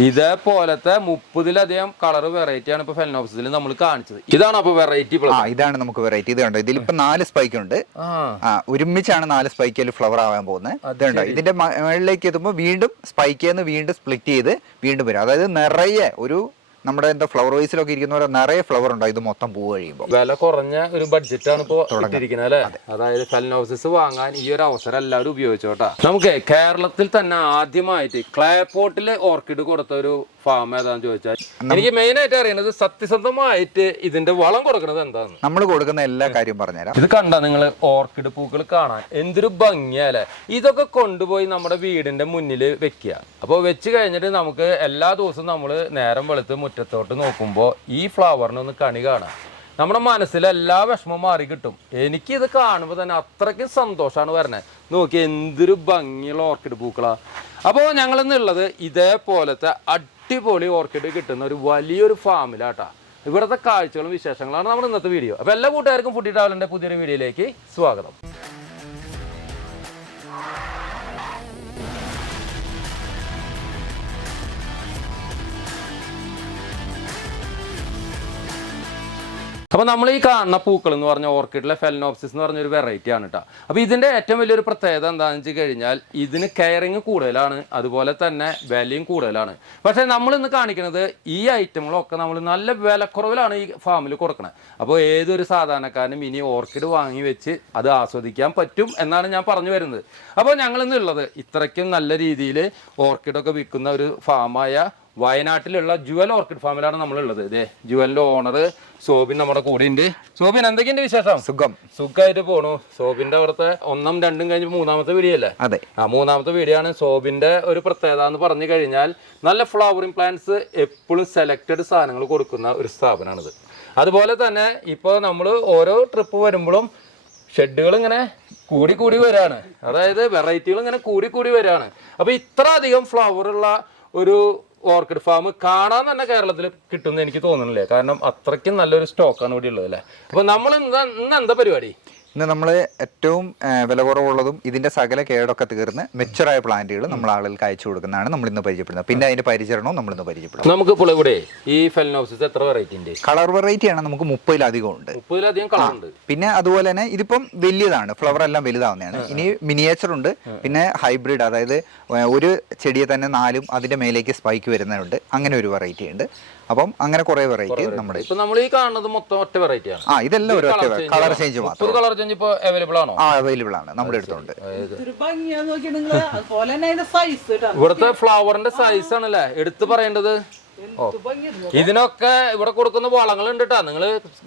ഇതേപോലത്തെ മുപ്പതിലധികം colour variety ആണ് ഇപ്പൊ ഫെലനോപ്സിൽ നമ്മൾ കാണിച്ചത്. ഇതാണ് അപ്പൊ വെറൈറ്റി ഇതാണ് നമുക്ക് വെറൈറ്റി ഇത് കണ്ടോ? ഇതിലിപ്പോ നാല് സ്പൈക്ക് ഉണ്ട്. ആ. ഒരുമിച്ചാണ് നാല് സ്പൈക്കിൽ ഫ്ലവർ ആവാൻ പോകുന്നത്. ഇതുണ്ടോ ഇതിന്റെ മുകളിലേക്ക് എത്തുമ്പോൾ വീണ്ടും സ്പൈക്കിൽ വീണ്ടും സ്പ്ലിറ്റ് ചെയ്ത് വീണ്ടും വരും. അതായത് നിറയെ ഒരു നമ്മുടെ എന്താ ഫ്ലവർ വൈസിലൊക്കെ ഇരിക്കുന്ന പോലെ നിറയെ ഫ്ലവർ ഉണ്ടാവും ഇത് മൊത്തം പൂവ് കഴിയുമ്പോൾ വില കുറഞ്ഞ ഒരു ബഡ്ജറ്റ് ആണ് ഇപ്പോൾ അല്ലേ? അതായത് ഹൗസസ് വാങ്ങാൻ ഈ ഒരു അവസരം എല്ലാവരും ഉപയോഗിച്ചോട്ടാ. നമുക്ക് കേരളത്തിൽ തന്നെ ആദ്യമായിട്ട് ക്ലേ പോട്ടിൽ ഓർക്കിഡ് കൊടുത്ത ഒരു ഫാം ഏതാന്ന് ചോദിച്ചാൽ എനിക്ക് മെയിൻ ആയിട്ട് അറിയണത് സത്യസന്ധമായിട്ട് ഇതിന്റെ വളം കൊടുക്കുന്നത് എന്താന്ന്. നമ്മൾ കൊടുക്കുന്ന എല്ലാ കാര്യം പറഞ്ഞുതരാം. ഇത് കണ്ട നിങ്ങൾ ഓർക്കിഡ് പൂക്കൾ കാണാൻ എന്തൊരു ഭംഗിയല്ലേ ഇതൊക്കെ കൊണ്ടുപോയി നമ്മുടെ വീടിന്റെ മുന്നിൽ വെക്കുക. അപ്പോൾ വെച്ച് കഴിഞ്ഞിട്ട് നമുക്ക് എല്ലാ ദിവസവും നമ്മൾ നേരം വെളുത്ത് മുറ്റത്തോട്ട് നോക്കുമ്പോൾ ഈ ഫ്ലവറിന് ഒന്ന് കണി കാണാം. നമ്മുടെ മനസ്സിൽ എല്ലാ വിഷമവും മാറി കിട്ടും. എനിക്ക് ഇത് കാണുമ്പോൾ തന്നെ അത്രയ്ക്ക് സന്തോഷമാണ് വരണേ. നോക്കി എന്തൊരു ഭംഗിയുള്ള ഓർക്കിഡ് പൂക്കളാ. അപ്പോൾ ഞങ്ങളിന്നുള്ളത് ഇതേപോലത്തെ അടിപൊളി ഓർക്കിഡ് കിട്ടുന്ന ഒരു വലിയൊരു ഫാമിലാട്ടാ ഇവിടുത്തെ കാഴ്ചകളും വിശേഷങ്ങളാണ് നമ്മുടെ ഇന്നത്തെ വീഡിയോ അപ്പോൾ എല്ലാ കൂട്ടുകാർക്കും ഫുഡി ട്രാവലിന്റെ പുതിയൊരു വീഡിയോയിലേക്ക് സ്വാഗതം. അപ്പോൾ നമ്മൾ ഈ കാണുന്ന പൂക്കൾ എന്ന് പറഞ്ഞ ഓർക്കിഡിലെ ഫെലനോപ്സിസ് എന്ന് പറഞ്ഞ ഒരു വെറൈറ്റി ആണ് കേട്ടോ അപ്പോൾ ഇതിന്റെ ഏറ്റവും വലിയൊരു പ്രത്യേകത എന്താണെന്ന് വെച്ച് കഴിഞ്ഞാൽ ഇതിന് കെയറിങ് കൂടുതലാണ് അതുപോലെ തന്നെ വിലയും കൂടുതലാണ്. പക്ഷേ നമ്മൾ ഇന്ന് കാണിക്കുന്നത് ഈ ഐറ്റങ്ങളൊക്കെ നമ്മൾ നല്ല വിലക്കുറവിലാണ് ഈ ഫാമിൽ കൊടുക്കുന്നത് അപ്പോൾ ഏതൊരു സാധാരണക്കാരനും ഇനി ഓർക്കിഡ് വാങ്ങി വെച്ച് അത് ആസ്വദിക്കാൻ പറ്റും എന്നാണ് ഞാൻ പറഞ്ഞു വരുന്നത്. അപ്പോൾ ഞങ്ങൾ ഇന്നുള്ളത് ഇത്രയ്ക്കും നല്ല രീതിയിൽ ഓർക്കിഡൊക്കെ വിൽക്കുന്ന ഒരു ഫാമായ വയനാട്ടിലുള്ള ജുവൽ ഓർക്കിഡ് ഫാമിലാണ് നമ്മളുള്ളത്. ഇതേ ജുവലിന്റെ ഓണർ സോബിൻ നമ്മുടെ കൂടെ ഉണ്ട്. സോബിൻ എന്തൊക്കെയുണ്ട് വിശേഷം? സുഖം. സുഖമായിട്ട് പോണു. സോബിന്റെ അവിടുത്തെ ഒന്നും രണ്ടും കഴിഞ്ഞ് മൂന്നാമത്തെ വീടിയല്ലേ അതെ. ആ മൂന്നാമത്തെ വീടിയാണ് സോബിന്റെ ഒരു പ്രത്യേകത എന്ന് പറഞ്ഞു കഴിഞ്ഞാൽ നല്ല ഫ്ലവറിംഗ് പ്ലാന്റ്സ് എപ്പോഴും സെലക്റ്റഡ് സാധനങ്ങൾ കൊടുക്കുന്ന ഒരു സ്ഥാപനമാണിത്. അതുപോലെ തന്നെ ഇപ്പോൾ നമ്മൾ ഓരോ ട്രിപ്പ് വരുമ്പോഴും ഷെഡുകൾ ഇങ്ങനെ കൂടി കൂടി വരാണ്. അതായത് വെറൈറ്റികൾ ഇങ്ങനെ കൂടി കൂടി വരാണ്. അപ്പോൾ ഇത്ര അധികം ഫ്ലവർ ഉള്ള ഒരു ഓർക്കിഡ് ഫാം കാണാൻ തന്നെ കേരളത്തിൽ കിട്ടുമെന്ന് എനിക്ക് തോന്നുന്നില്ലേ? കാരണം അത്രയ്ക്കും നല്ലൊരു സ്റ്റോക്കാണ് ഇവിടെ ഉള്ളത് അല്ലേ? അപ്പോൾ നമ്മൾ ഇന്ന് ഇന്ന് എന്താ പരിപാടി? ഇന്ന് നമ്മൾ ഏറ്റവും വില കുറവുള്ളതും ഇതിന്റെ സകല കേടൊക്കെ തീർന്ന് മെച്ചറായ പ്ലാന്റുകൾ നമ്മൾ ആളുകൾക്ക് അയച്ചു കൊടുക്കുന്നതാണ് നമ്മൾ ഇന്ന് പരിചയപ്പെടുന്നത്. പിന്നെ അതിന്റെ പരിചരണവും നമ്മൾ ഇന്ന് പരിചയപ്പെടും നമുക്കിപ്പോൾ ഇവിടെ ഈ ഫെലിനോപ്സിസ് എത്ര വെറൈറ്റി ഉണ്ട്? കളർ വെറൈറ്റി ആണ് നമുക്ക് മുപ്പതിലധികം ഉണ്ട്. മുപ്പതിലധികം കളർ ഉണ്ട്. പിന്നെ അതുപോലെ തന്നെ ഇതിപ്പം വലിയതാണ്. ഫ്ലവർ എല്ലാം വലുതാവുന്നതാണ്. ഇനി മിനിയേച്ചർ ഉണ്ട്. പിന്നെ ഹൈബ്രിഡ് അതായത് ഒരു ചെടിയെ തന്നെ നാലും അതിന്റെ മേലേക്ക് സ്പൈക്ക് വരുന്നുണ്ട് അങ്ങനെ ഒരു വെറൈറ്റി ഉണ്ട്. അപ്പം അങ്ങനെ കുറെ വെറൈറ്റി നമ്മുടെ ഇപ്പൊ നമ്മൾ ഈ കാണുന്നത് മൊത്തം ഒറ്റ വെറൈറ്റി ആണ്. ആ ഇതെല്ലാം ഒരു ഒറ്റ കളർ ചേഞ്ച് മാത്രം കളർ ചേഞ്ച് ഇപ്പൊ അവൈലബിൾ ആണോ? ആ അവൈലബിൾ ആണ്. നമ്മുടെ അടുത്തുണ്ട്. ഇവിടുത്തെ ഫ്ലവറിന്റെ സൈസ് ആണല്ലേ? എടുത്തു പറയേണ്ടത്. ഇതിനൊക്കെ ഇവിടെ കൊടുക്കുന്ന വളങ്ങൾ ഉണ്ട് കേട്ടോ നിങ്ങൾ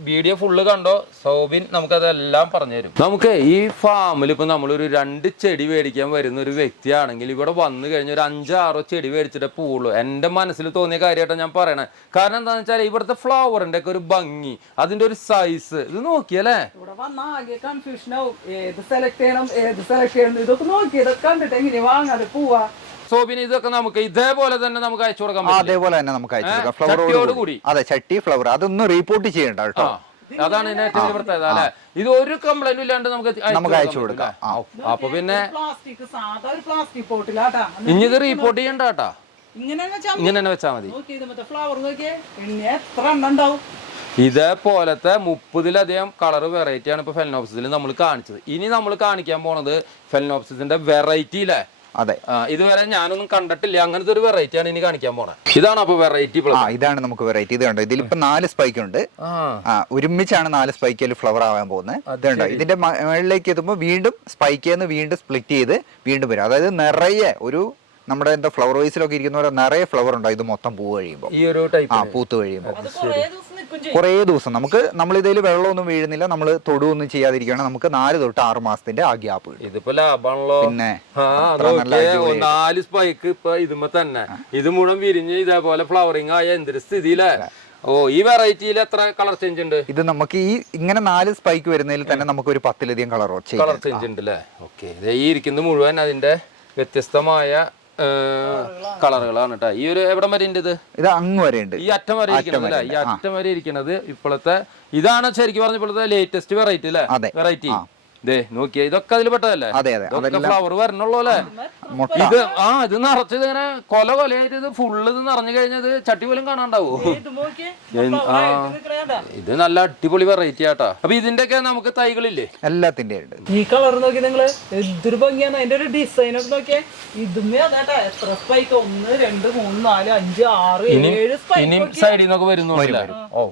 വീഡിയോ ഫുള്ള് കണ്ടോ? സൗബിൻ നമുക്കതെല്ലാം പറഞ്ഞു തരും നമുക്ക് ഈ ഫാമിൽ ഇപ്പൊ നമ്മളൊരു രണ്ട് ചെടി മേടിക്കാൻ വരുന്ന ഒരു വ്യക്തിയാണെങ്കിൽ ഇവിടെ വന്നു കഴിഞ്ഞ ഒരു അഞ്ചാറോ ചെടി മേടിച്ചിട്ടേ പോവുള്ളൂ. എന്റെ മനസ്സിൽ തോന്നിയ കാര്യമായിട്ടാണ് ഞാൻ പറയണേ. കാരണം എന്താണെന്ന് വെച്ചാൽ ഇവിടുത്തെ ഫ്ലവറിന്റെ ഒക്കെ ഒരു ഭംഗി അതിന്റെ ഒരു സൈസ് ഇത് നോക്കിയല്ലേ? ഇവിടെ വന്ന ആകെ കൺഫ്യൂഷൻ ആവും. ഏത് സെലക്ട് ചെയ്യണം ഏത് സെലക്ട് ചെയ്യണം. ഇതൊക്കെ നോക്കി ഇതൊക്കെ കണ്ടിട്ട് എങ്ങനെ വാങ്ങാതെ പോവാ? സോബിൻ ഇതൊക്കെ നമുക്ക് ഇതേപോലെ തന്നെ നമുക്ക് അയച്ചു കൊടുക്കാം അതേപോലെ തന്നെ നമുക്ക് അയച്ചു കൊടുക്കാം. ഫ്ലവറോട് കൂടി. അതെ ചട്ടി ഫ്ലവർ അതൊന്നും റിപ്പോർട്ട് ചെയ്യണ്ട കേട്ടോ. അതാണ് ഇതിന്റെ ഏറ്റവും വലിയ പ്രത്യേകത അല്ലെ? ഇത് ഒരു കംപ്ലൈന്റും ഇല്ലാണ്ട് നമുക്ക് നമുക്ക് അയച്ചു കൊടുക്കാം. അപ്പൊ പിന്നെ ഇനി ഇത് റിപ്പോർട്ട് ചെയ്യണ്ട കേട്ടാ ഇങ്ങനെ തന്നെ വെച്ചാ മതി. ഇതേപോലത്തെ മുപ്പതിലധികം കളർ വെറൈറ്റി ആണ് ഇപ്പൊ ഫെലനോപ്സിൽ നമ്മൾ കാണിച്ചത്. ഇനി നമ്മൾ കാണിക്കാൻ പോണത് ഫെലനോപ്സിന്റെ വെറൈറ്റി അല്ലേ അതെ. ഇതുവരെ ഞാനൊന്നും കണ്ടിട്ടില്ല. അങ്ങനത്തെ ഒരു വെറൈറ്റി ആണ് ഇനി കാണിക്കാൻ പോണത് ഇതാണ് അപ്പൊ വെറൈറ്റി ആ ഇതാണ് നമുക്ക് വെറൈറ്റി ഇത് കണ്ടോ? ഇതിലിപ്പോ നാല് സ്പൈക്ക് ഉണ്ട്. ആ. ഒരുമിച്ചാണ് നാല് സ്പൈക്കിൽ ഫ്ലവർ ആവാൻ പോകുന്നത്. ഇതുണ്ടോ ഇതിന്റെ മുകളിലേക്ക് എത്തുമ്പോൾ വീണ്ടും സ്പൈക്കിൽ വീണ്ടും സ്പ്ലിറ്റ് ചെയ്ത് വീണ്ടും വരും. അതായത് നിറയെ ഒരു നമ്മുടെ എന്താ ഫ്ലവർ വൈസിലൊക്കെ ഇരിക്കുന്ന പോലെ നിറയെ ഫ്ലവർ ഉണ്ടാവും ഇത് മൊത്തം പൂ കഴിയുമ്പോൾ ഈ ഒരു ടൈപ്പ് ആ പൂത്ത് കഴിയുമ്പോൾ കുറേ ദിവസം. നമുക്ക് നമ്മൾ ഇതിൽ വെള്ളമൊന്നും വീഴുന്നില്ല. നമ്മൾ തൊടുവൊന്നും ചെയ്യാതിരിക്കുകയാണ്. നമുക്ക് നാല് തൊട്ട് ആറ് മാസത്തിന്റെ ആ ഗ്യാപ്പ് ഇതിപ്പോ പിന്നെ. നാല് സ്പൈക്ക് ഇപ്പൊ ഇതുമ്പോ തന്നെ. ഇത് മുഴുവൻ വിരിഞ്ഞ് ഇതേപോലെ ഫ്ലവറിങ് ആയ എന്തൊരു സ്ഥിതിയില്ലേ? ഓ ഈ വെറൈറ്റിയിൽ എത്ര കളർ ചേഞ്ച് ഉണ്ട്? ഇത് നമുക്ക് ഈ ഇങ്ങനെ നാല് സ്പൈക്ക് വരുന്നതിൽ തന്നെ നമുക്ക് ഒരു പത്തിലധികം കളർ കളർ ചേഞ്ച് ഉണ്ട് അല്ലേ ഓക്കെ. ഈ ഇരിക്കുന്നത് മുഴുവൻ അതിന്റെ വ്യത്യസ്തമായ കളറുകളാണ് കേട്ടോ ഈ ഒരു എവിടം വരെ ഇത്? ഇത് അങ്ങ് വരെ ഉണ്ട് ഈ അറ്റം വരെ ഇരിക്കുന്നത് അല്ലേ? ഈ അറ്റം വരെ ഇരിക്കണത് ഇപ്പോഴത്തെ ഇതാണ് ശരിക്കും പറഞ്ഞ ഇപ്പോഴത്തെ ലേറ്റസ്റ്റ് വെറൈറ്റി അല്ലേ? വെറൈറ്റി നോക്കിയേ ഇതൊക്കെ അതിൽ പെട്ടതല്ലേ? അതെ അതെ. ഫ്ലവർ വരണുള്ളൂ അല്ലേ? ഇത് ആ ഇത് നിറച്ചത് ഇങ്ങനെ കൊല കൊലയായിട്ട് ഇത് ഫുള്ള് ഇത് നിറഞ്ഞു കഴിഞ്ഞത് ചട്ടി പോലും കാണാണ്ടാവോ? ഇത് നോക്കിയേ. ആ. ഇത് നല്ല അടിപൊളി വെറൈറ്റി ആട്ടാ. അപ്പൊ ഇതിന്റെയൊക്കെ നമുക്ക് തൈകളില്ലേ? എല്ലാത്തിന്റെ ഉണ്ട്. ഈ കളർ നോക്കി നിങ്ങൾ. എന്തൊരു ഭംഗിയാണ്. അതിന്റെ ഒരു ഡിസൈൻ ഒക്കെ നോക്കിയേ. ഇതുമേ അതാട്ടാ. എത്ര സ്പൈക്ക് ഒന്ന് രണ്ട് മൂന്ന് നാല് അഞ്ച് ആറ് ഏഴ് ഇനിയും സ്പൈക്ക് സൈഡിൽ നിന്നൊക്കെ വരുന്നു ഓ.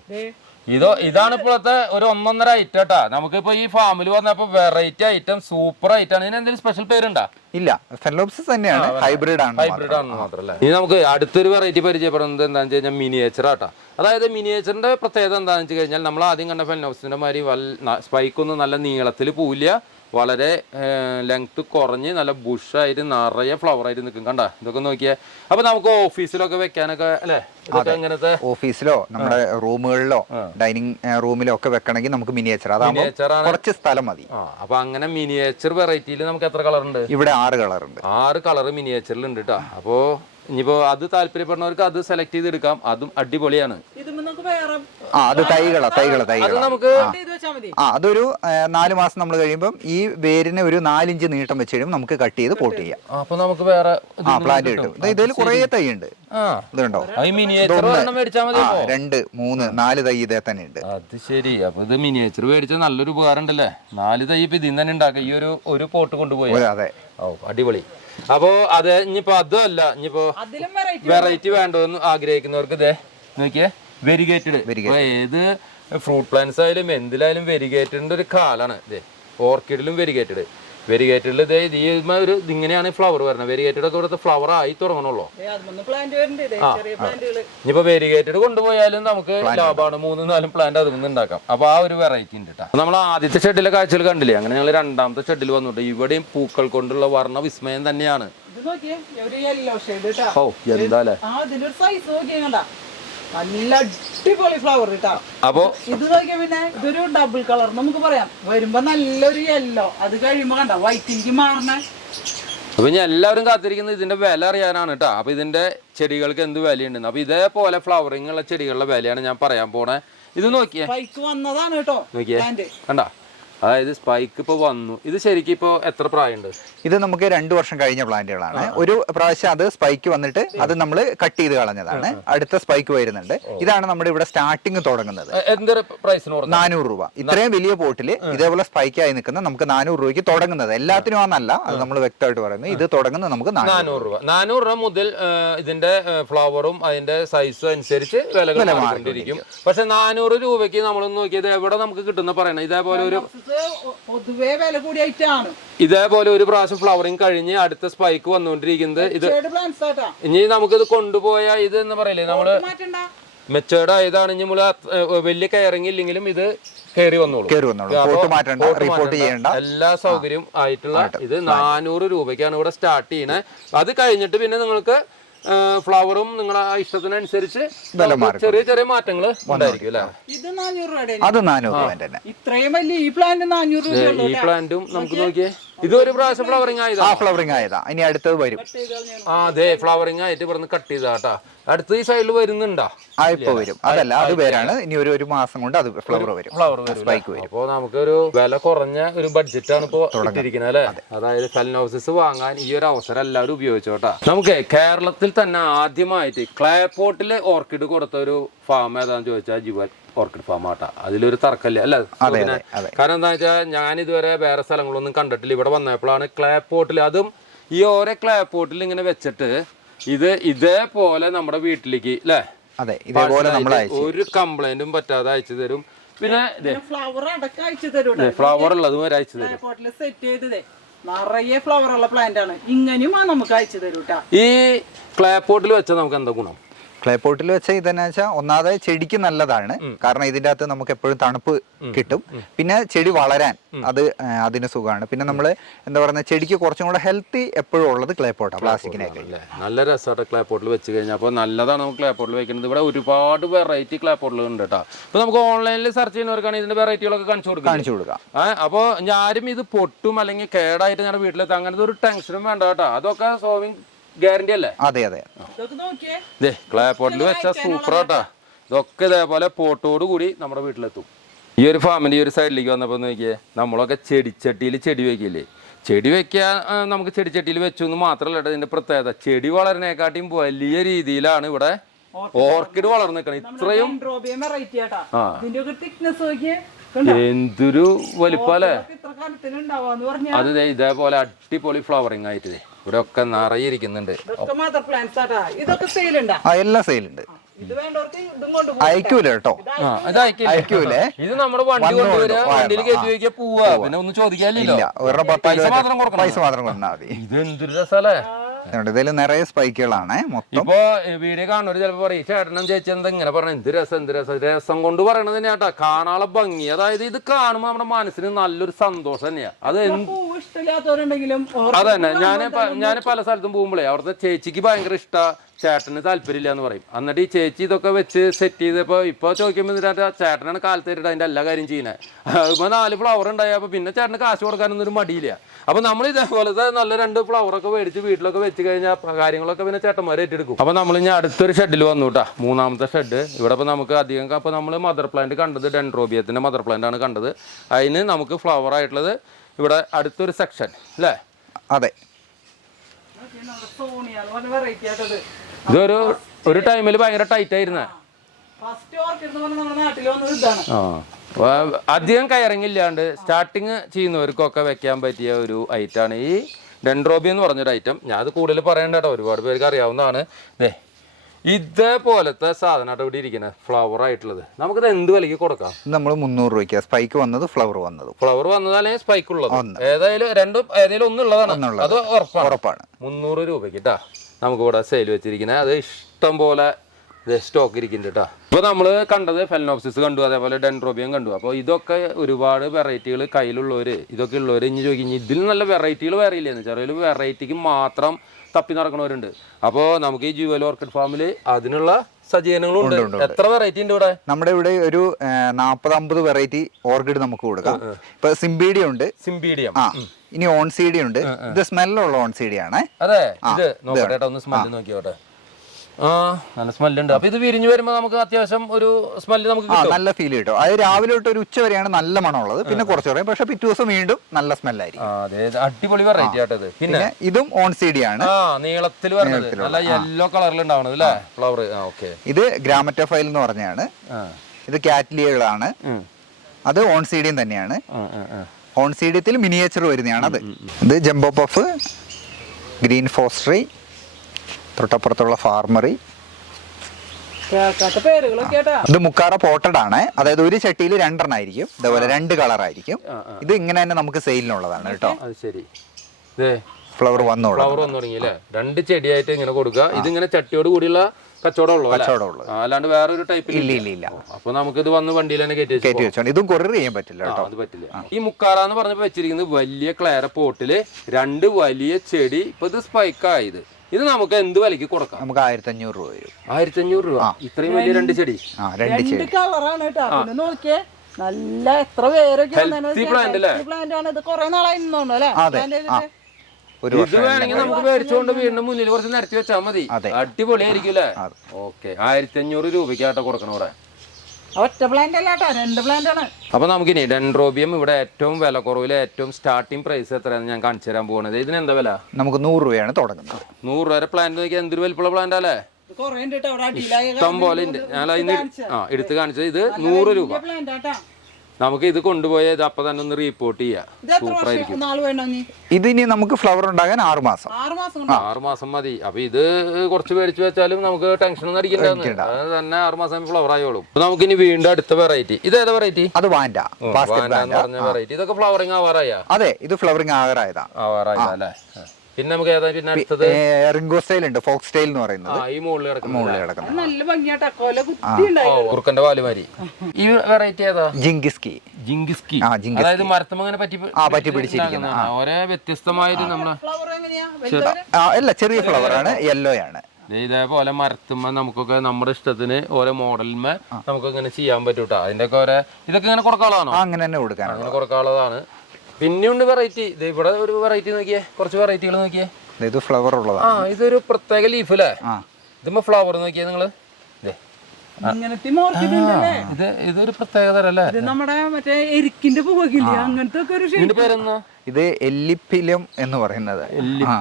ഇതോ ഇതാണ് ഇപ്പോഴത്തെ ഒരു ഒന്നൊന്നര ഐറ്റം കേട്ടാ. നമുക്കിപ്പോ ഈ ഫാമിൽ വന്നപ്പോ വെറൈറ്റി ഐറ്റം സൂപ്പർ ഐറ്റം ആണ്. ഇതിന് എന്തെങ്കിലും സ്പെഷ്യൽ പേരുണ്ടാ? ഇല്ല. ഫെലോപ്സിസ് തന്നെയാണ്. ഹൈബ്രിഡ് ആണ് ഹൈബ്രിഡ് ആണ് മാത്രമല്ല? ഇനി നമുക്ക് അടുത്തൊരു വെറൈറ്റി പരിചയപ്പെടുന്നത് എന്താണെന്ന് വെച്ച് കഴിഞ്ഞാൽ മിനിയേച്ചർ ആട്ടാ. അതായത് മിനിയേച്ചറിന്റെ പ്രത്യേകത എന്താണെന്ന് വെച്ച് കഴിഞ്ഞാൽ നമ്മൾ ആദ്യം കണ്ട ഫെലോപ്സിന്റെ മാതിരി സ്പൈക്ക് ഒന്നും നല്ല നീളത്തിൽ പോവില്ല. വളരെ ലെങ്ത് കുറഞ്ഞ് നല്ല ബുഷായിട്ട് നിറയെ ഫ്ലവർ ആയിട്ട് നിൽക്കും. കണ്ട? ഇതൊക്കെ നോക്കിയാൽ അപ്പൊ നമുക്ക് ഓഫീസിലൊക്കെ വെക്കാനൊക്കെ അല്ലേ? ഇതൊക്കെ ഇങ്ങനത്തെ ഓഫീസിലോ നമ്മുടെ റൂമുകളിലോ ഡൈനിങ് റൂമിലോ ഒക്കെ വെക്കണമെങ്കിൽ നമുക്ക് മിനിയേച്ചർ അതാകുമ്പോൾ കുറച്ച് സ്ഥലം മതി. അപ്പൊ അങ്ങനെ മിനിയേച്ചർ വെറൈറ്റിയിൽ നമുക്ക് എത്ര കളർ ഉണ്ട്? ഇവിടെ ആറ് കളർ ഉണ്ട്. ആറ് കളർ മിനിയേച്ചറിൽ ഉണ്ട് കേട്ടോ അപ്പോ ഇനിയിപ്പോ അത് താല്പര്യപ്പെടുന്നവർക്ക് അത് സെലക്ട് ചെയ്തെടുക്കാം. അതും അടിപൊളിയാണ്. ആ അത് തൈകളാ തൈകളാ തൈകളാ. നമുക്ക് ആ. അതൊരു നാല് മാസം നമ്മൾ കഴിയുമ്പം ഈ വേരിനെ ഒരു നാലിഞ്ച് നീട്ടം വെച്ച് കഴിയുമ്പോൾ നമുക്ക് കട്ട് ചെയ്ത് പോട്ട് ചെയ്യാം. അപ്പൊ നമുക്ക് വേറെ ആ പ്ലാന്റ് കിട്ടും. ഇതിൽ കുറേ തൈ ഉണ്ട് ആ. ഇതുണ്ടോ? രണ്ട് മൂന്ന് നാല് തൈ ഇതേ തന്നെ ഉണ്ട്. അത് ശരി. അപ്പൊ ഇത് മിനിയേച്ചർ മേടിച്ച നല്ലൊരു ഉപകാരം ഉണ്ടല്ലേ നാല് തൈ ഇപ്പൊ ഇതിൽ തന്നെ ഉണ്ടാക്കുക ഈ ഒരു ഒരു പോട്ട് കൊണ്ടുപോയി. അതെ. ഓ അടിപൊളി. അപ്പോ അത് ഇനിയിപ്പോ അതും അല്ല ഇനിയിപ്പോ അതിലും വെറൈറ്റി വേണ്ടോന്ന് ആഗ്രഹിക്കുന്നവർക്ക് ഇതേ നോക്കിയേ. വെരിഗേറ്റഡ് ഏത് ഫ്രൂട്ട് പ്ലാന്റ്സ് ആയാലും എന്തിലായാലും വെരിഗേറ്റഡിന്റെ ഒരു കാലാണ് ഇതേ. ഓർക്കിഡിലും വെരിഗേറ്റഡ് വെരിഗേറ്റഡിൽ ഇതേ ഈ ഒരു ഇതിങ്ങനെയാണ് ഫ്ലവർ വരുന്നത്. വെരിഗേറ്റഡ് ഒക്കെ ഇവിടുത്തെ ഫ്ലവർ ആയി തുടങ്ങണല്ലോ ആ ഇനിയിപ്പോ വെരിഗേറ്റഡ് കൊണ്ടുപോയാലും നമുക്ക് ലാഭമാണ്. മൂന്നും നാലും പ്ലാന്റ് അതിൽ നിന്ന് ഉണ്ടാക്കാം. അപ്പൊ ആ ഒരു വെറൈറ്റി ഉണ്ട് കേട്ടോ നമ്മൾ ആദ്യത്തെ ഷെഡിലെ കാഴ്ചകൾ കണ്ടില്ലേ? അങ്ങനെ ഞങ്ങൾ രണ്ടാമത്തെ ഷെഡിൽ വന്നിട്ട് ഇവിടെയും പൂക്കൾ കൊണ്ടുള്ള വർണ വിസ്മയം തന്നെയാണ്. ഓ എന്താല്ലേ ആ നല്ല അടിപൊളി ഫ്ലവർ കേട്ടാ അപ്പോ? ഇത് നോക്കിയാ പിന്നെ ഇതൊരു ഡബിൾ കളർ നമുക്ക് പറയാം. വരുമ്പോ നല്ലൊരു യെല്ലോ അത് കഴിയുമ്പോ കണ്ട വൈറ്റിലേക്ക് മാറണ. അപ്പൊ ഞാൻ എല്ലാവരും കാത്തിരിക്കുന്നത് ഇതിന്റെ വില അറിയാനാണ് കേട്ടോ അപ്പൊ ഇതിന്റെ ചെടികൾക്ക് എന്ത് വിലയുണ്ടെന്ന് അപ്പൊ ഇതേപോലെ ഫ്ലവറിംഗ് ഉള്ള ചെടികളുടെ വിലയാണ് ഞാൻ പറയാൻ പോണേ. ഇത് നോക്കിയേ. വന്നതാണ് കേട്ടോ. നോക്കിയേ. കണ്ട? അതായത് സ്പൈക്ക് ഇപ്പൊ വന്നു. ഇത് ശരിക്കും ഇപ്പൊ എത്ര പ്രായമുണ്ട്? ഇത് നമുക്ക് രണ്ടു വർഷം കഴിഞ്ഞ പ്ലാന്റുകളാണ്. ഒരു പ്രാവശ്യം അത് സ്പൈക്ക് വന്നിട്ട് അത് നമ്മൾ കട്ട് ചെയ്ത് കളഞ്ഞതാണ്. അടുത്ത സ്പൈക്ക് വരുന്നുണ്ട്. ഇതാണ് നമ്മുടെ ഇവിടെ സ്റ്റാർട്ടിങ് തുടങ്ങുന്നത്. പ്രൈസിന് നാനൂറ് രൂപ. ഇത്രയും വലിയ പോട്ടിൽ ഇതേപോലെ സ്പൈക്ക് ആയി നിൽക്കുന്ന നമുക്ക് നാനൂറ് രൂപയ്ക്ക് തുടങ്ങുന്നത്. എല്ലാത്തിനും ആണെന്നല്ല അത് നമ്മൾ വ്യക്തമായിട്ട് പറയുന്നത്. ഇത് തുടങ്ങുന്നത് നമുക്ക് നാനൂറ് രൂപ. നാനൂറ് രൂപ. മുതൽ ഇതിന്റെ ഫ്ലവറും അതിന്റെ സൈസും അനുസരിച്ച് വിലകൾ മാറിക്കൊണ്ടിരിക്കും. പക്ഷെ നാനൂറ് രൂപയ്ക്ക് നമ്മൾ നോക്കിയത് എവിടെ നമുക്ക് കിട്ടുന്ന പറയണം? ഇതേപോലെ ഒരു പൊതുവേ വില കൂടിയായിട്ടാണ്. ഇതേപോലെ ഒരു പ്രാവശ്യം ഫ്ലവറിങ് കഴിഞ്ഞ് അടുത്ത സ്പൈക്ക് വന്നുകൊണ്ടിരിക്കുന്നത്. ഇത് ഇനി പ്ലാന്റ്സ് ആട്ടാ. ഇനി നമുക്കിത് കൊണ്ടുപോയാൽ ഇത് എന്ന് പറയില്ലേ? നമ്മൾ മെച്ചേർഡ് ആയതാണ്. ഇനി നമ്മൾ വലിയ കയറിങ് ഇല്ലെങ്കിലും ഇത് കയറി വന്നോളൂ. കയറി വന്നോളൂ. പോട്ട് മാറ്റണ്ട റിപ്പോർട്ട് ചെയ്യേണ്ട. എല്ലാ സൗകര്യം ആയിട്ടുള്ള ഇത് നാനൂറ് രൂപയ്ക്കാണ് ഇവിടെ സ്റ്റാർട്ട് ചെയ്യണേ. അത് കഴിഞ്ഞിട്ട് പിന്നെ നിങ്ങൾക്ക് ഫ്ലവറും നിങ്ങളുടെ ഇഷ്ടത്തിനനുസരിച്ച് ചെറിയ ചെറിയ മാറ്റങ്ങൾ അത് നാനൂറ് ഇത്രയും വലിയ ഈ പ്ലാന്റ് നാനൂറ് രൂപയുള്ളൂ ഈ പ്ലാന്റും നമുക്ക് നോക്കിയേ. ഇത് ഒരു പ്രാവശ്യം ഫ്ലവറിങ് ആയതാ. ആ ഫ്ലവറിങ് ആയതാ. ഇനി അടുത്തത് വരും. ആ അതെ ഫ്ലവറിങ് ആയിട്ട് ഇവിടുന്ന് കട്ട്. ചെയ്താട്ടാ അടുത്ത ഈ സൈഡിൽ വരുന്നുണ്ടോ? ആ ഇപ്പൊ വരും. അതല്ല അത് പേരാണ് ഇനി ഒരു ഒരു മാസം കൊണ്ട് അത് ഫ്ലവർ വരും. ഫ്ലവർ വരും സ്പൈക്ക് വരും. അപ്പോ നമുക്കൊരു വില കുറഞ്ഞ ഒരു ബഡ്ജറ്റ് ആണ് ഇപ്പോ ഇട്ടിരിക്കുന്നത് അല്ലെ? അതായത് ഫെലനോസിസ് വാങ്ങാൻ ഈ ഒരു അവസരം എല്ലാവരും ഉപയോഗിച്ചോട്ടാ. നമുക്ക് കേരളത്തിൽ തന്നെ ആദ്യമായിട്ട് ക്ലേ പോട്ടിൽ ഓർക്കിഡ് കൊടുത്ത ഒരു ഫാം ഏതാന്ന് ചോദിച്ചാൽ ജീവൻ ഓർക്കിഡ് ഫാം ആട്ടാ. അതിലൊരു തർക്കമില്ല അല്ല? കാരണം എന്താ വെച്ചാൽ ഞാൻ ഇതുവരെ വേറെ സ്ഥലങ്ങളൊന്നും കണ്ടിട്ടില്ല. ഇവിടെ വന്നപ്പോഴാണ് ക്ലേ പോട്ടിൽ അതും ഈ ഓരോ ക്ലേ പോട്ടിൽ ഇങ്ങനെ വെച്ചിട്ട് ഇത് ഇതേപോലെ നമ്മുടെ വീട്ടിലേക്ക് അല്ലേ അതെ ഇതേപോലെ നമ്മൾ ഒരു കംപ്ലൈന്റും പറ്റാതെ അയച്ചു തരും. പിന്നെ ഫ്ലവർ അടക്കം അയച്ചു തരും ഫ്ലവർ ഉള്ളതും വരെ അയച്ചു തരും. പോട്ടിൽ സെറ്റ് ചെയ്തതേ നിറയെ ഫ്ലവർ ഉള്ള പ്ലാന്റ് ആണ്. ഇങ്ങനെയും നമുക്ക് അയച്ചു തരൂട്ടാ. ഈ ക്ലേ പോട്ടിൽ വെച്ചാൽ നമുക്ക് എന്താ ഗുണം? ക്ലേ പോട്ടിൽ വെച്ച ഇതെന്നു വെച്ചാൽ ഒന്നാമത് ചെടിക്ക് നല്ലതാണ്. കാരണം ഇതിന്റെ അകത്ത് നമുക്ക് എപ്പോഴും തണുപ്പ് കിട്ടും. പിന്നെ ചെടി വളരാൻ അത് അതിന് സുഖമാണ്. പിന്നെ നമ്മൾ എന്താ പറയുക ചെടിക്ക് കുറച്ചും കൂടെ ഹെൽത്തി എപ്പോഴും ഉള്ളത് ക്ലേ പോട്ടാണ് പ്ലാസ്റ്റിക്കിനൊക്കെ നല്ല രസമായിട്ട് ക്ലേ പോട്ടിൽ വെച്ച് കഴിഞ്ഞാൽ അപ്പോൾ നല്ലതാണ് നമുക്ക് ക്ലേ പോട്ടിൽ വെക്കുന്നത്. ഇവിടെ ഒരുപാട് വെറൈറ്റി ക്ലേ പോട്ടിൽ ഉണ്ട് കേട്ടോ അപ്പോൾ നമുക്ക് ഓൺലൈനിൽ സെർച്ച് ചെയ്യുന്നവർക്കാണ് ഇതിന്റെ വെറൈറ്റികളൊക്കെ കാണിച്ചു കൊടുക്കുക കാണിച്ചു കൊടുക്കാം. അപ്പോൾ ഞാനും ഇത് പൊട്ടും അല്ലെങ്കിൽ കേടായിട്ട് ഞങ്ങളുടെ വീട്ടിലെത്താം അങ്ങനത്തെ ഒരു ടെൻഷനും വേണ്ട കേട്ടോ അതൊക്കെ സോവിങ് ഗ്യാരണ്ടി അല്ലേ? അതെ അതെ. ഇതേ നോക്കിയേ. ദേ ക്ലേ പോട്ടിൽ വെച്ചാൽ സൂപ്പർ ആട്ടാ ഇതൊക്കെ ഇതേപോലെ പോട്ടോട് കൂടി നമ്മുടെ വീട്ടിലെത്തും. ഈ ഒരു ഫാമിലി ഈ ഒരു സൈഡിലേക്ക് വന്നപ്പോൾ നോക്കിയേ നമ്മളൊക്കെ ചെടിച്ചട്ടിയിൽ ചെടി വെക്കില്ലേ? ചെടി വെക്കാൻ നമുക്ക് ചെടിച്ചട്ടിയിൽ വെച്ചു എന്ന് മാത്രമല്ല കേട്ടോ ഇതിന്റെ പ്രത്യേകത. ചെടി വളരുന്നേക്കാട്ടിയും വലിയ രീതിയിലാണ് ഇവിടെ ഓർക്കിഡ് വളർന്നു നിൽക്കണം ഇത്രയും? എന്തൊരു വലിപ്പല്ലേ? അതെ ഇതേപോലെ അടിപൊളി ഫ്ലവറിങ് ആയിട്ട് ദേ. ഇവിടെ ഒക്കെ നിറയെ ഇരിക്കുന്നുണ്ട് ഇതൊക്കെ ആട്ടാ. ഇതൊക്കെ സെയിൽ ഉണ്ടാ ആ എല്ലാം സെയിലുണ്ട് അയക്കൂല കേട്ടോ. ആ, ഇത്. അയക്കൂലേ. ഇത് നമ്മുടെ വണ്ടി വന്ന് വണ്ടിയിൽ കയറ്റി വയ്ക്കുക പോവാ. പിന്നെ ഒന്നും ചോദിക്കാനില്ലല്ലോ. ഇല്ല ഒരെണ്ണം പത്ത് പൈസ മാത്രം കൊടുക്കണം. പൈസ മാത്രം കൊടുത്താൽ മതി. ഇത് എന്തൊരു രസല്ലേ? ഇതിൽ നിറയെ സ്പൈക്കുകളാണ് മൊത്തം. ഇപ്പൊ വീഡിയോ കാണുന്നവർ ചിലപ്പോ പറയും ചേട്ടനും ചേച്ചി എന്താ ഇങ്ങനെ പറഞ്ഞ? എന്ത് രസം എന്ത് രസം. രസം കൊണ്ട് പറയണത് തന്നെയാട്ടാ. കാണാനുള്ള ഭംഗി. അതായത് ഇത് കാണുമ്പോ നമ്മുടെ മനസ്സിന് നല്ലൊരു സന്തോഷം തന്നെയാ. അത് എന്ത് ഇഷ്ടമില്ലാത്തവരുണ്ടെങ്കിലും അതന്നെ. ഞാൻ ഞാൻ പല സ്ഥലത്തും പോകുമ്പോഴേ അവിടുത്തെ ചേച്ചിക്ക് ഭയങ്കര ഇഷ്ട ചേട്ടന് താല്പര്യമില്ല എന്ന് പറയും. എന്നിട്ട് ഈ ചേച്ചി ഇതൊക്കെ വെച്ച് സെറ്റ് ചെയ്തപ്പോ ഇപ്പൊ ചോദിക്കുമ്പോൾ ചേട്ടനാണ് കാലത്തേരിട്ട് അതിന്റെ എല്ലാ കാര്യം ചെയ്യുന്നത് ഇപ്പൊ നാല് ഫ്ലവർ ഉണ്ടായപ്പോ പിന്നെ ചേട്ടന് കാശ് കൊടുക്കാനൊന്നും ഒരു മടിയില്ല. അപ്പൊ നമ്മൾ ഇതേപോലത്തെ നല്ല രണ്ട് ഫ്ലവർ ഒക്കെ മേടിച്ച് വീട്ടിലൊക്കെ വെച്ച് കഴിഞ്ഞാൽ കാര്യങ്ങളൊക്കെ പിന്നെ ചേട്ടന്മാർ ഏറ്റെടുക്കും. അപ്പൊ നമ്മൾ ഇനി അടുത്തൊരു ഷെഡിൽ വന്നു കേട്ടാ മൂന്നാമത്തെ ഷെഡ് ഇവിടെ ഇപ്പൊ നമുക്ക് അധികം അപ്പൊ നമ്മൾ മദർ പ്ലാന്റ് കണ്ടത് ഡെൻഡ്രോബിയത്തിന്റെ മദർ പ്ലാന്റ് ആണ് കണ്ടത്. അതിന് നമുക്ക് ഫ്ലവർ ആയിട്ടുള്ളത് ഇവിടെ അടുത്തൊരു സെക്ഷൻ അല്ലേ? അതെ. ഇതൊരു ഒരു ടൈമിൽ ഭയങ്കര ടൈറ്റ് ആയിരുന്നേ? അധികം കയറിങ്ങില്ലാണ്ട് സ്റ്റാർട്ടിങ് ചെയ്യുന്നവർക്കൊക്കെ വെക്കാൻ പറ്റിയ ഒരു ഐറ്റാണ് ഈ ഡെൻഡ്രോബി എന്ന് പറഞ്ഞൊരു ഐറ്റം ഞാൻ അത് കൂടുതൽ പറയണ്ട കേട്ടോ. ഒരുപാട് പേർക്ക് അറിയാവുന്നതാണ്. ഇതേപോലത്തെ സാധനമായിട്ട് ഇവിടെ ഇരിക്കുന്നത്. ഫ്ലവർ ആയിട്ടുള്ളത്. നമുക്കിത് എന്ത് വിലയ്ക്ക് കൊടുക്കാം? നമ്മൾ മുന്നൂറ് രൂപയ്ക്ക്. സ്പൈക്ക് വന്നത് ഫ്ലവർ വന്നത്. ഫ്ലവർ വന്നത് അല്ലെങ്കിൽ സ്പൈക്ക് ഉള്ളത്. ഏതായാലും രണ്ടും ഏതായാലും ഒന്നുള്ളതാണ്. ഒന്നുള്ളത്. അത് ഉറപ്പാണ്. ഉറപ്പാണ്. മുന്നൂറ് രൂപയ്ക്ക് കേട്ടാ നമുക്ക് ഇവിടെ സെയിൽ വെച്ചിരിക്കുന്നത് അത് ഇഷ്ടം പോലെ സ്റ്റോക്ക് ഇരിക്കുന്നുണ്ട് കേട്ടോ ഇപ്പോൾ നമ്മൾ കണ്ടത് ഫെലനോപ്സിസ് കണ്ടു അതേപോലെ ഡെൻഡ്രോബിയം കണ്ടു. അപ്പോൾ ഇതൊക്കെ ഒരുപാട് വെറൈറ്റികൾ കയ്യിലുള്ളവര് ഇതൊക്കെ ഉള്ളവര് ഇനി ചോദിക്കും ഇതിൽ നല്ല വെറൈറ്റികൾ വേറെ ഇല്ലെന്ന് ചെറിയ വെറൈറ്റിക്ക് മാത്രം തപ്പി നടക്കണവരുണ്ട് അപ്പോൾ നമുക്ക് ഈ ജുവൽ ഓർക്കിഡ് ഫാമിൽ അതിനുള്ള സജ്ജീകരണങ്ങളും ഉണ്ട് എത്ര വെറൈറ്റി ഉണ്ട് ഇവിടെ? നമ്മുടെ ഇവിടെ ഒരു നാൽപ്പത് അമ്പത് വെറൈറ്റി ഓർക്കിഡ് നമുക്ക് കൊടുക്കാം. ഇപ്പൊ സിംബീഡിയ ഉണ്ട്. സിംബീഡിയം ആ ഇനി ഓൺസീഡി ഉണ്ട്. ഇത് സ്മെല്ലുള്ള ഓൺസീഡിയാണ് അതെ ഇത് നോക്കട്ടെ ഒന്ന് സ്മെല്ല് നോക്കിയോട്ടെ നല്ല സ്മെല്ലുണ്ട്. അപ്പൊ ഇത് വിരിഞ്ഞു വരുമ്പോൾ നമുക്ക് അത്യാവശ്യം ഒരു സ്മെല്ല് നമുക്ക് ആ കിട്ടും. നല്ല ഫീൽ കിട്ടും. അത് രാവിലെ തൊട്ട് ഒരു ഉച്ച വരെയാണ് നല്ല മണമുള്ളത്. പിന്നെ കുറച്ച് കുറയും. പക്ഷെ പിറ്റേ ദിവസം വീണ്ടും നല്ല സ്മെല്ലായിരിക്കും. അടിപൊളി വെറൈറ്റി ആട്ടത് പിന്നെ ഇതും ഓൺ സീഡി ആണ്. ആ നീളത്തിൽ വരുന്നത് നല്ല യെല്ലോ കളറിൽ ഉണ്ടാവണത് അല്ലേ ഫ്ലവർ ഇത് ഗ്രാമറ്റോഫൈൽ എന്ന് പറഞ്ഞാണ്. ഇത് കാറ്റ്ലിയകളാണ് അത് ഓൺ സീഡിയും തന്നെയാണ്. ഓൺ സീഡിയത്തിൽ. മിനിയേച്ചർ വരുന്നതാണ് അത് ഇത് ജംബോ പഫ് ഗ്രീൻ ഫോസ്ട്രി തൊട്ടപ്പുറത്തുള്ള ഫാർമറി ഇത് മുക്കാറ പോട്ടഡ് ആണ്. അതായത് ഒരു ചട്ടിയിൽ രണ്ടെണ്ണം ആയിരിക്കും. ഇതേപോലെ രണ്ട് കളർ ആയിരിക്കും. ഇത് ഇങ്ങനെ തന്നെ നമുക്ക് സെയിലിനുള്ളതാണ് കേട്ടോ. അത് ശരി. ഇതേ ഫ്ലവർ വന്നോളൂ. ഫ്ലവർ വന്നു തുടങ്ങി അല്ലേ? രണ്ട് ചെടിയായിട്ട് ഇങ്ങനെ കൊടുക്കുക. ഇതിങ്ങനെ ചട്ടിയോട് കൂടിയുള്ള കച്ചവടം ഉള്ളു കച്ചവടമുള്ളത്. അല്ലാണ്ട് വേറൊരു ടൈപ്പിൽ ഇല്ല. ഇല്ല ഇല്ല അപ്പൊ നമുക്ക് ഇത് വന്ന് വണ്ടിയിൽ തന്നെ കയറ്റി കയറ്റി വെച്ചോണ്ട് ഇതും കൊറിയർ ചെയ്യാൻ പറ്റില്ല കേട്ടോ. അത് പറ്റില്ല. ഈ മുക്കാറ എന്ന് പറഞ്ഞപ്പോ വെച്ചിരിക്കുന്നത് വലിയ ക്ലേര പോട്ടിൽ രണ്ട് വലിയ ചെടി. ഇപ്പൊ ഇത് സ്പൈക്ക് ആയത് ഇത് നമുക്ക് എന്ത് വിലക്ക് കൊടുക്കാം? നമുക്ക് ആയിരത്തി അഞ്ഞൂറ് രൂപ വരും. ആയിരത്തി അഞ്ഞൂറ് രൂപ ഇത്രയും വലിയ രണ്ട് ചെടി? ആ രണ്ട് ചെടി. കളറാണ് കേട്ടോ. നോക്കിയേ. നല്ല എത്ര പേരൊക്കെ? പ്ലാന്റ് ആണ്. ഇത് കൊറേ നാളായി നിന്നോണ്ട് അല്ലേ? ഇത് വേണമെങ്കിൽ നമുക്ക് മേടിച്ചുകൊണ്ട് വീടിന്റെ മുന്നിൽ കുറച്ച് നിരത്തി വെച്ചാൽ മതി. അടിപൊളിയായിരിക്കും അല്ലേ? ഓക്കെ. ആയിരത്തി അഞ്ഞൂറ് രൂപയ്ക്കാട്ടോ കൊടുക്കണം ഇവിടെ. ഒറ്റ പ്ലാന്റ് അല്ല കേട്ടോ രണ്ട് പ്ലാന്റ് ആണ്. അപ്പൊ നമുക്കിനി ഡെൻഡ്രോബിയം ഇവിടെ ഏറ്റവും വില കുറവിൽ ഏറ്റവും സ്റ്റാർട്ടിംഗ് പ്രൈസ് എത്രയാണെന്ന് ഞാൻ കാണിച്ചു തരാൻ പോകുന്നത് ഇതിന് എന്താ വില? നമുക്ക് നൂറ് രൂപയാണ് തുടങ്ങുന്നത്. നൂറ് രൂപ പ്ലാന്റ് നോക്കിയാൽ എന്തൊരു വലിപ്പുള്ള പ്ലാന്റ് അല്ലേ ഇഷ്ടം പോലെ ഉണ്ട്. ഞാൻ ആ എടുത്ത് കാണിച്ചത് ഇത് നൂറ് രൂപ. നമുക്ക് ഇത് കൊണ്ടുപോയ ഇത് അപ്പൊ തന്നെ ഒന്ന് റിപ്പോർട്ട് ചെയ്യാം. ഇത് ഇതിനി നമുക്ക് ഫ്ലവർ ഉണ്ടാകാൻ ആറു മാസം. ആറു മാസം മതി. അപ്പൊ ഇത് കുറച്ച് മേടിച്ചു വെച്ചാലും നമുക്ക് ടെൻഷൻ ഒന്നും അടിക്കണ്ട അത് തന്നെ ആറു മാസം ഫ്ലവർ ആയോളും. നമുക്ക് ഇനി വീണ്ടും അടുത്ത വെറൈറ്റി ഇത് ഏതാ വെറൈറ്റി അത് വാൻഡ. വെറൈറ്റി ഇതൊക്കെ ഫ്ലവറിങ് ആവാറായ? അതെ ഇത് ഫ്ലവറിങ് ആവാറായതാ ആവാറായ അല്ലേ. പിന്നെ നമുക്ക് ഏതാ പിന്നെ അടുത്തത്? റിംഗോ സ്റ്റൈൽ ഉണ്ട് ഫോക്സ് സ്റ്റൈൽ എന്ന് പറയുന്നത്. ആ ഈ മുകളിൽ കിടക്കുന്ന മുകളിൽ കിടക്കുന്നത്. നല്ല ഭംഗിയാട്ടാ കൊല കുത്തി ഉണ്ടായി. കുറുക്കന്റെ പാൽ ഈ വെറൈറ്റി ഏതാ? ജിങ്കിസ്കി ജിങ്കിസ്കി ആ ജിങ്കിസ്കി അതായത് മരത്തും അങ്ങനെ പറ്റി ആ, പറ്റി പിടിച്ചിരിക്കുന്ന, ഉണ്ടാകുന്നതാണ്. ഒരേ വ്യത്യസ്തമായിട്ട് നമ്മളെ ഫ്ലവർ എങ്ങനെയാ? വലുത്? ആ അല്ല ചെറിയ ഫ്ലവർ ആണ് യെല്ലോ ആണ്. ദേ ഇതേപോലെ മരത്തുമ്പോ നമുക്കൊക്കെ നമ്മുടെ ഇഷ്ടത്തിന് ഓരോ മോഡലിന്മേ നമുക്ക് ഇങ്ങനെ ചെയ്യാൻ പറ്റൂട്ടോ. അതിന്റെ ഒക്കെ ഓരോ ഇതൊക്കെ ഇങ്ങനെ കൊടുക്കാനുള്ളതാണോ? ആ, അങ്ങനെ തന്നെ കൊടുക്കാനാണ് അങ്ങനെ കൊടുക്കാനുള്ളതാണ്. പിന്നെയുണ്ട് വെറൈറ്റി ഇത് ഇവിടെ ഒരു വെറൈറ്റി നോക്കിയേ. കുറച്ച് വെറൈറ്റികൾ നോക്കിയേ. ഇത് ഫ്ലവർ ഉള്ളതാ. ആ ഇതൊരു പ്രത്യേക ലീഫ് അല്ലേ ആ. ഇതുമ്പോ ഫ്ലവർ നോക്കിയേ നിങ്ങൾ. ഇത് ഇതൊരു പ്രത്യേകത അല്ലേ? ഇത് നമ്മുടെ മറ്റേ എരിക്കിന്റെ പൂവൊക്കില്ലേ അങ്ങനത്തെ ഒക്കെ ഒരു ഇത് എല്ലിപ്പിലം എന്ന് പറയുന്നത്. ആ,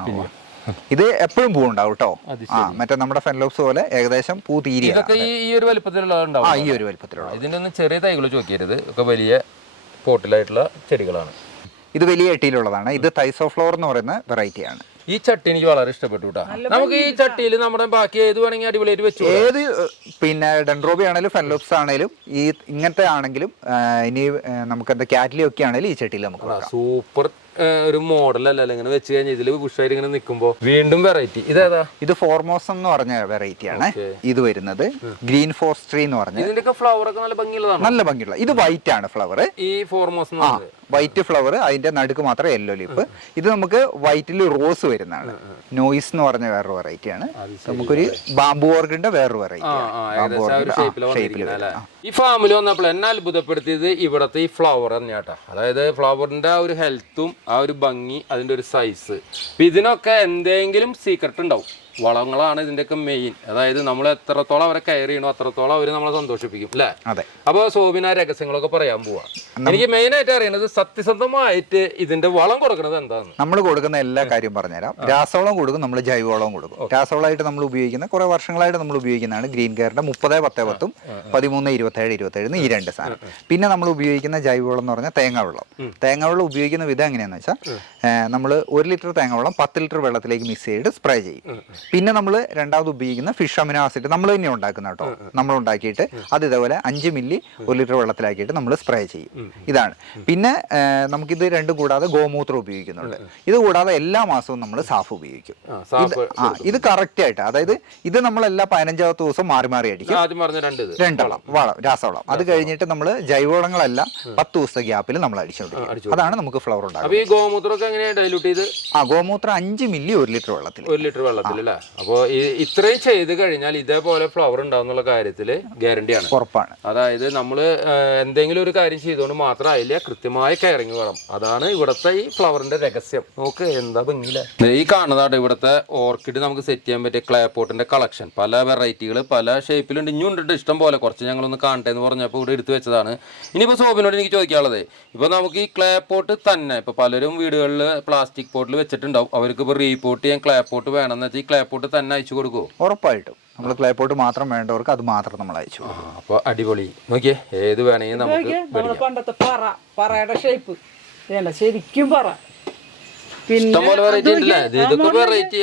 ഇത് എപ്പോഴും പൂ ഉണ്ടാവും കേട്ടോ ആ മറ്റേ നമ്മുടെ ഫെൻലോപ്സ് പോലെ ഏകദേശം പൂ തീരെ ഈ ഒരു വലിപ്പത്തിലുള്ള ആ ഈ ഒരു വലുപ്പത്തിലുള്ള ഇതിന്റെ ഒന്നും ചെറിയ തൈകൾ ചോദിക്കരുത്. ഒക്കെ വലിയ പോട്ടിലായിട്ടുള്ള ചെടികളാണ്. ഇത് വലിയ ചട്ടിയിലുള്ളതാണ് ഇത് തൈസോഫ്ലോർ എന്ന് പറയുന്ന വെറൈറ്റിയാണ് ഈ ചട്ടി എനിക്ക് വളരെ ഇഷ്ടപ്പെട്ടു കേട്ടോ നമുക്ക് ഈ ചട്ടിയിൽ നമ്മുടെ ബാക്കി ഏത് വേണമെങ്കിൽ അടിപൊളിയായിട്ട് വെച്ചു ഏത് പിന്നെ ഡെൻഡ്രോബി ആണെങ്കിലും ഫെൻലോപ്സ് ആണെങ്കിലും ഈ ഇങ്ങനത്തെ ആണെങ്കിലും ഇനി നമുക്ക് എന്താ കാറ്റിലി ഒക്കെ ആണെങ്കിലും ഈ ചട്ടിയിൽ നമുക്ക് വെക്കാം. സൂപ്പർ ഒരു മോഡൽ അല്ലല്ലോ ഇങ്ങനെ വെച്ച് കഴിഞ്ഞാൽ ഇതിൽ ബുഷായിട്ട് ഇങ്ങനെ നിൽക്കുമ്പോൾ വീണ്ടും വെറൈറ്റി ഇതേതാ ഇത് ഫോർമോസ് എന്ന് പറഞ്ഞ വെറൈറ്റി ആണ്. ഇത് വരുന്നത്. ഗ്രീൻ ഫോറസ്ട്രി എന്ന് പറഞ്ഞ. ഇതിന്റെ ഫ്ലവർ ഒക്കെ നല്ല ഭംഗിയുള്ളതാണ്? നല്ല ഭംഗിയുള്ള. ഇത് വൈറ്റ് ആണ് ഫ്ലവർ ഈ ഫോർമോസ് വൈറ്റ് ഫ്ലവർ അതിന്റെ നടുക്ക് മാത്രമേ യെല്ലോ ലീഫ്. ഇത് നമുക്ക് വൈറ്റിൽ റോസ് വരുന്നതാണ്. നോയിസ് എന്ന് പറഞ്ഞ വേറൊരു വെറൈറ്റി ആണ്. നമുക്കൊരു ബാംബു ഓർഗിന്റെ വേറൊരു വെറൈറ്റി ഈ ഫാമിൽ വന്നപ്പോൾ എന്നെ അത്ഭുതപ്പെടുത്തിയത്? ഇവിടത്തെ ഈ ഫ്ലവർ തന്നെയാട്ടോ അതായത് ഫ്ലവറിന്റെ ആ ഒരു ഹെൽത്തും ആ ഒരു ഭംഗി അതിന്റെ ഒരു സൈസ് ഇതിനൊക്കെ എന്തെങ്കിലും സീക്രട്ട് ഉണ്ടാവും. വളങ്ങളാണ് ഇതിന്റെയൊക്കെ മെയിൻ അതായത് നമ്മൾ എത്രത്തോളം അവരെ കെയർ ചെയ്യണോ അത്രത്തോളം അവർ നമ്മളെ സന്തോഷിപ്പിക്കും അല്ലേ? അതെ. അപ്പോൾ സോബിന രഹസ്യങ്ങളൊക്കെ പറയാൻ പോവാ. എനിക്ക് മെയിൻ ആയിട്ട് അറിയണത് സത്യസന്ധമായിട്ട് ഇതിന്റെ വളം കൊടുക്കുന്നത് എന്താണ് നമ്മൾ കൊടുക്കുന്ന എല്ലാ കാര്യം പറഞ്ഞുതരാം. രാസവളം കൊടുക്കും നമ്മൾ ജൈവവളവും കൊടുക്കും. രാസവളമായിട്ട് നമ്മൾ ഉപയോഗിക്കുന്ന കുറെ വർഷങ്ങളായിട്ട് നമ്മൾ ഉപയോഗിക്കുന്നതാണ് ഗ്രീൻ കെയറിന്റെ മുപ്പത് പത്ത് പത്തും പതിമൂന്ന് ഇരുപത്തേഴ് ഇരുപത്തേഴ് ഈ രണ്ട് സാധനം. പിന്നെ നമ്മൾ ഉപയോഗിക്കുന്ന ജൈവവളം എന്ന് പറഞ്ഞാൽ തേങ്ങാവെള്ളം തേങ്ങാവെള്ളം ഉപയോഗിക്കുന്ന വിധം എങ്ങനെയാണെന്ന് വെച്ചാൽ നമ്മൾ ഒരു ലിറ്റർ തേങ്ങാവെള്ളം പത്ത് ലിറ്റർ വെള്ളത്തിലേക്ക് മിക്സ് ചെയ്തിട്ട് സ്പ്രേ ചെയ്യും. പിന്നെ നമ്മൾ രണ്ടാമത് ഉപയോഗിക്കുന്ന ഫിഷ് അമിനോ ആസിഡ് നമ്മൾ തന്നെ ഉണ്ടാക്കുന്ന കേട്ടോ. നമ്മൾ ഉണ്ടാക്കിയിട്ട് അത് ഇതേപോലെ അഞ്ച് മില്ലി ഒരു ലിറ്റർ വെള്ളത്തിലാക്കിയിട്ട് നമ്മൾ സ്പ്രേ ചെയ്യും. ഇതാണ്. പിന്നെ നമുക്കിത് രണ്ടും കൂടാതെ ഗോമൂത്രം ഉപയോഗിക്കുന്നുണ്ട്. ഇത് കൂടാതെ എല്ലാ മാസവും നമ്മൾ സാഫ് ഉപയോഗിക്കും. ആ, ഇത് കറക്റ്റ് ആയിട്ട് അതായത് ഇത് നമ്മൾ എല്ലാ പതിനഞ്ചാമത്തെ ദിവസം മാറി മാറി അടിക്കും. രണ്ടളം വളം രാസവളം. അത് കഴിഞ്ഞിട്ട് നമ്മൾ ജൈവവളങ്ങളെല്ലാം പത്ത് ദിവസത്തെ ഗ്യാപ്പിൽ നമ്മൾ അടിച്ചുകൊണ്ടിരിക്കും അതാണ് നമുക്ക് ഫ്ലവർ ഉണ്ടാകുന്നത് ചെയ്ത്? ആ ഗോമൂത്രം അഞ്ച് മില്ലി ഒരു ലിറ്റർ വെള്ളത്തിൽ ഒരു ലിറ്റർ വെള്ളത്തിൽ അപ്പോൾ ഇത്രയും ചെയ്ത് കഴിഞ്ഞാൽ ഇതേപോലെ ഫ്ലവർ ഉണ്ടാവുന്നുള്ള കാര്യത്തിൽ ഗ്യാരണ്ടിയാണ് ഉറപ്പാണ്. അതായത് നമ്മൾ എന്തെങ്കിലും ഒരു കാര്യം ചെയ്തുകൊണ്ട് മാത്രം മാത്രമായില്ല കൃത്യമായ കെയറിങ് വേണം. അതാണ് ഇവിടുത്തെ ഈ ഫ്ലവറിന്റെ രഹസ്യം. നോക്ക് എന്താ ഭംഗിയില്ലേ? ഈ കാണുന്നതാണ് ഇവിടുത്തെ ഓർക്കിഡ് നമുക്ക് സെറ്റ് ചെയ്യാൻ പറ്റിയ ക്ലേ പോട്ടിന്റെ കളക്ഷൻ പല വെറൈറ്റികൾ പല ഷേപ്പിലുണ്ട് ഇനിയും ഉണ്ട് ഇഷ്ടം പോലെ കുറച്ച് ഞങ്ങൾ ഒന്ന് കാണട്ടെ എന്ന് പറഞ്ഞപ്പോൾ ഇവിടെ എടുത്തു വെച്ചതാണ്. ഇനിയിപ്പോൾ സോബിനോട് എനിക്ക് ചോദിക്കാനുള്ളത് ഇപ്പോൾ നമുക്ക് ഈ ക്ലേ പോട്ട് തന്നെ ഇപ്പോൾ പലരും വീടുകളിൽ പ്ലാസ്റ്റിക് പോട്ടിൽ വെച്ചിട്ടുണ്ടാവും. അവർക്ക് ഇപ്പോൾ റീപോട്ട് ചെയ്യാൻ ക്ലേ പോട്ട് വേണമെന്ന് വെച്ചാൽ ഈ ക്ലേ പോട്ട് തന്നെ അയച്ചു കൊടുക്കുമോ ഉറപ്പായിട്ടും. നമ്മൾ ക്ലേ പോട്ട് മാത്രം വേണ്ടവർക്ക് അത് മാത്രം നമ്മൾ അയച്ചു അപ്പൊ അപ്പോൾ അടിപൊളി. നോക്കിയേ ഏത് വേണമെങ്കിലും നമുക്ക് പണ്ടത്തെ പറ പറയുടെ ഷേപ്പ് വേണ്ട ശരിക്കും പറ. പിന്നെ വെറൈറ്റി ഇതൊക്കെ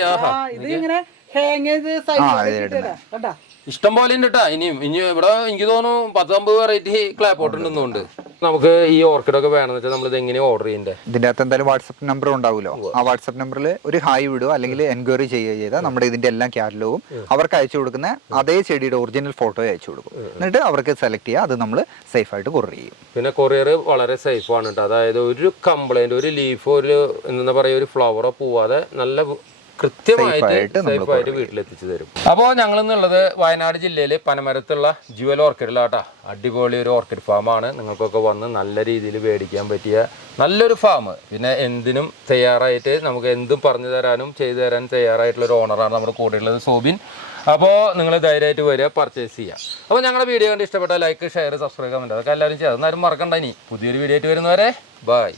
ആ, ആഹാ. ആ, ഇത് ഇങ്ങനെ ഹാങ് ചെയ്ത് സൈഡ് കണ്ടാ? ഇഷ്ടം പോലെ ഉണ്ട് കേട്ടാ ഇനിയും ഇനി ഇവിടെ എനിക്ക് തോന്നുന്നു പത്തമ്പത് വെറൈറ്റി ക്ലാപ്പോട്ട് ഉണ്ടെന്നുണ്ട് നമുക്ക് ഈ ഓർക്കിഡ് ഒക്കെ വേണമെന്ന് വെച്ചാൽ നമ്മൾ ഇത് എങ്ങനെ ഓർഡർ ചെയ്യണ്ടേ? ഇതിന്റെ അകത്ത് എന്തായാലും വാട്സപ്പ് നമ്പർ ഉണ്ടാവുമല്ലോ ആ വാട്സപ്പ് നമ്പറിൽ ഒരു ഹായ് വിടുക അല്ലെങ്കിൽ എൻക്വയറി ചെയ്യുക ചെയ്താൽ നമ്മുടെ ഇതിന്റെ എല്ലാം കാറ്റലോഗും അവർക്ക് അയച്ചു കൊടുക്കുന്ന അതേ ചെടിയുടെ ഒറിജിനൽ ഫോട്ടോ അയച്ചു കൊടുക്കും. എന്നിട്ട് അവർക്ക് സെലക്ട് ചെയ്യുക അത് നമ്മൾ സേഫ് ആയിട്ട് കൊറിയർ ചെയ്യും. പിന്നെ കൊറിയർ വളരെ സേഫ് ആണ് കേട്ടോ അതായത് ഒരു കംപ്ലൈന്റ് ഒരു ലീഫോ ഒരു എന്താ പറയുക ഒരു ഫ്ലവറോ പോവാതെ നല്ല കൃത്യമായിട്ട് സേഫായിട്ട് വീട്ടിലെത്തിച്ചു തരും. അപ്പോൾ ഞങ്ങൾ എന്നുള്ളത് വയനാട് ജില്ലയിലെ പനമരത്തുള്ള ജുവൽ ഓർക്കിഡിലാട്ടാ അടിപൊളി ഒരു ഓർക്കിഡ് ഫാമാണ്. നിങ്ങൾക്കൊക്കെ വന്ന് നല്ല രീതിയിൽ മേടിക്കാൻ പറ്റിയ നല്ലൊരു ഫാം. പിന്നെ എന്തിനും തയ്യാറായിട്ട് നമുക്ക് എന്തും പറഞ്ഞു തരാനും ചെയ്തു തരാനും തയ്യാറായിട്ടുള്ള ഒരു ഓണറാണ് നമ്മുടെ കൂടെയുള്ളത് സോബിൻ. അപ്പോൾ നിങ്ങൾ ധൈര്യമായിട്ട് വരിക പർച്ചേസ് ചെയ്യുക. അപ്പോൾ ഞങ്ങളുടെ വീഡിയോ കണ്ട് ഇഷ്ടപ്പെട്ട ലൈക്ക് ഷെയർ സബ്സ്ക്രൈബ് കമന്റ് അതൊക്കെ എല്ലാവരും ചെയ്യാം അതൊന്നും ആരും മറക്കണ്ട ഇനി. പുതിയൊരു വീഡിയോ ആയിട്ട് വരുന്നവരെ ബൈ